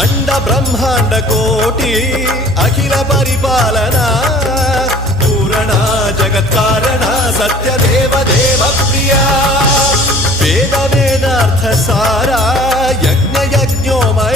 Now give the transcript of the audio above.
అండ బ్రహ్మాండ కోటి అఖిల పరిపాలన పూరణ జగత్కారణ సత్యదేవ దేవ ప్రియ వేద వేదార్థ సారా యజ్ఞ యజ్ఞోమయ